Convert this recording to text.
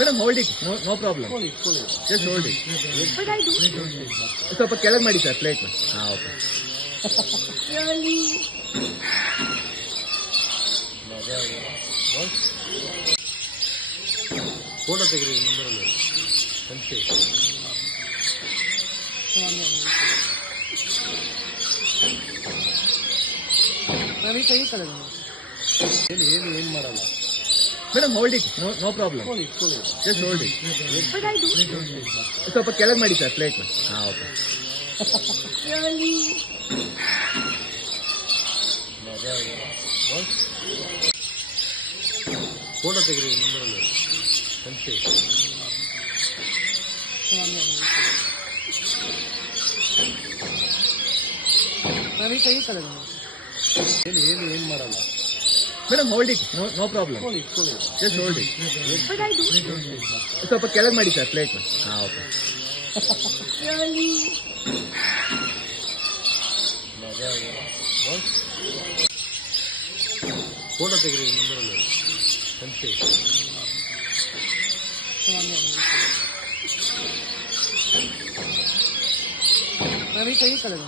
Madam hold it no no problem just hold it But I do. ಸ್ವಲ್ಪ ಕೆಳಗೆ ಮಾಡಿ sir plate ಹಾಂ okay? Photo ತೆಗಿರಿ ನಂಬರಲ್ಲಿ ಸಂಚೆ ರವಿ ಕೈ ಕಳೆದ ಏನು ಏನು ಏನು ಮಾಡಲ್ಲ? Madam hold it no no problem ಇಟ್ಕೊಳ್ಳಿ ಇಟ್ಕೊಳ್ಳಿ just hold it But I do. ಸ್ವಲ್ಪ ಕೆಳಗೆ ಮಾಡಿ ಸರ್ ಪ್ಲೇಟ್ ಹಾಂ ಓಕೆ Really? ಫೋಟೋ ತೆಗಿರಿ ನಂಬರಲ್ಲಿ ಸಂಚೆ ರವಿ ಕೈ ಕಳೆದ ಏನು ಏನು ಏನು ಮಾಡಲ್ಲ madam hold it no no problem ಇಟ್ಕೊಳ್ಳಿ ಇಟ್ಕೊಳ್ಳಿ just hold it But I do. ಸ್ವಲ್ಪ ಕೆಳಗೆ ಮಾಡಿ ಸರ್ ಪ್ಲೇಟ್ ಹಾಂ ಓಕೆ Really? ಫೋಟೋ ತೆಗಿರಿ ನಂಬರಲ್ಲಿ ಸಂಚೆ ರವಿ ಕೈ ಕಳೆದ